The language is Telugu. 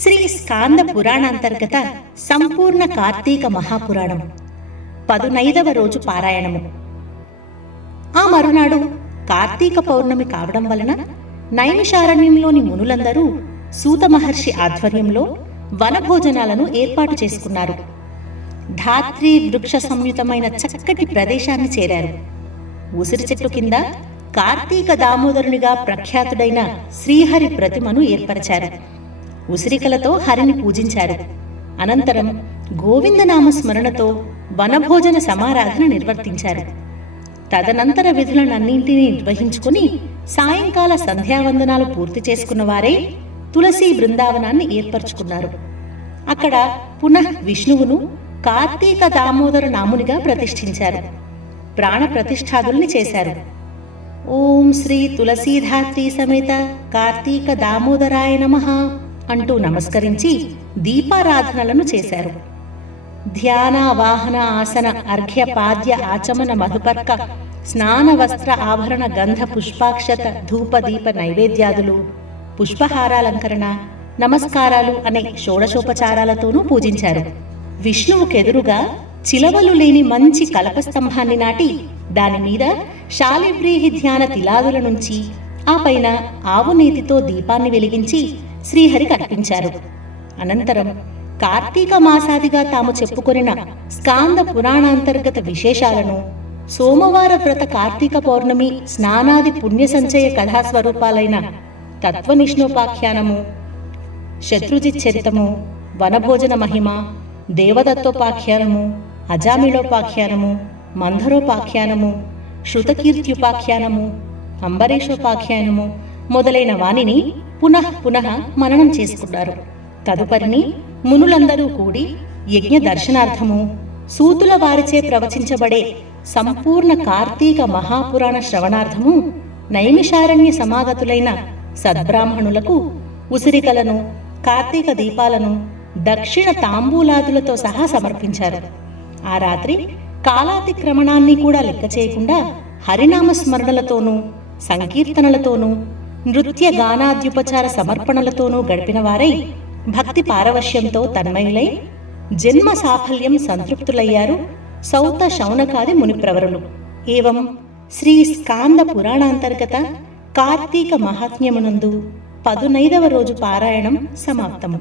శ్రీ స్కాంద పురాణాంతర్గత సంపూర్ణ కార్తీక మహాపురాణం 15వ రోజు పారాయణము. ఆ మరునాడు కార్తీక పౌర్ణమి కావడం వలన నైమిషారణ్యంలోని మునులందరూ సూత మహర్షి ఆధ్వర్యంలో వనభోజనాలను ఏర్పాటు చేసుకున్నారు. ధాత్రి వృక్ష సంయుతమైన చక్కటి ప్రదేశాన్ని చేరారు. ఉసిరి చెట్టు కింద కార్తీక దామోదరునిగా ప్రఖ్యాతుడైన శ్రీహరి ప్రతిమను ఏర్పరిచారు. ఉసిరికలతో హరిని పూజించారు. అనంతరం గోవిందనామ స్మరణతో వనభోజన సమారాధన నిర్వర్తించారు. తదనంతర విధులనన్నింటినీ నిర్వహించుకుని సాయంకాల సంధ్యావందనాలు పూర్తి చేసుకున్న వారే తులసీ బృందావనాన్ని ఏర్పరచుకున్నారు. అక్కడ పునః విష్ణువును కార్తీక దామోదర నామునిగా ప్రతిష్ఠించారు. ప్రాణ ప్రతిష్ఠాదుల్ని చేశారు. ఓం శ్రీ తులసీధాత్రీ సమేత కార్తీక దామోదరాయ నమః అంటూ నమస్కరించి దీపారాధనలను చేశారు. ధ్యాన వాహన ఆసన అర్ఘ్య పాద్య ఆచమన మధుపర్క స్నాన వస్త్ర ఆభరణ గంధ పుష్పాక్షత ధూప దీప నైవేద్యాదులు పుష్పహారాలంకరణ నమస్కారాలు అనే షోడశోపచారాలతోనూ పూజించారు. విష్ణువుకెదురుగా చిలవలు లేని మంచి కలపస్తంభాన్ని నాటి దానిమీద శాలివ్రీహి ధ్యాన తిలాదుల నుంచి ఆ పైన ఆవు నేతితో దీపాన్ని వెలిగించి శ్రీహరికి అర్పించారు. అనంతరం కార్తీక మాసాదిగా తాము చెప్పుకొనిన స్కాంద పురాణాంతర్గత విశేషాలను, సోమవార వ్రత కార్తీక పౌర్ణమి స్నానాది పుణ్య సంచయ కథాస్వరూపాలైన తత్వనిష్ణోపాఖ్యానము, శత్రుజిత్ చరితము, వనభోజన మహిమ, దేవదత్తోపాఖ్యానము, అజామిళోపాఖ్యానము, మంధరోపాఖ్యానము, శృతకీర్త్యుపాఖ్యానము, అంబరీషోపాఖ్యానము మొదలైన వానిని పునః పునః మననం చేసుకున్నారు. తదుపరిని మునులందరూ కూడి యజ్ఞ దర్శనార్థము సూతుల వారిచే ప్రవచించబడే సంపూర్ణ కార్తీక మహాపురాణ శ్రవణార్థము నైమిషారణ్య సమాగతులైన సద్బ్రాహ్మణులకు ఉసిరికలను, కార్తీక దీపాలను, దక్షిణ తాంబూలాదులతో సహా సమర్పించారు. ఆ రాత్రి కాలాతిక్రమణాన్ని కూడా లెక్క చేయకుండా హరినామ స్మరణలతోనూ, సంకీర్తనలతోనూ, నృత్య గానాద్యుపచార సమర్పణలతోనూ గడిపిన వారై భక్తి పారవశ్యంతో తన్మయులై జన్మ సాఫల్యం సంతృప్తులయ్యారు సౌత శౌనకాది మునిప్రవరులు. ఏవం శ్రీ స్కాంద పురాణాంతర్గత కార్తీక మహాత్మ్యమునందు 15వ రోజు పారాయణం సమాప్తము.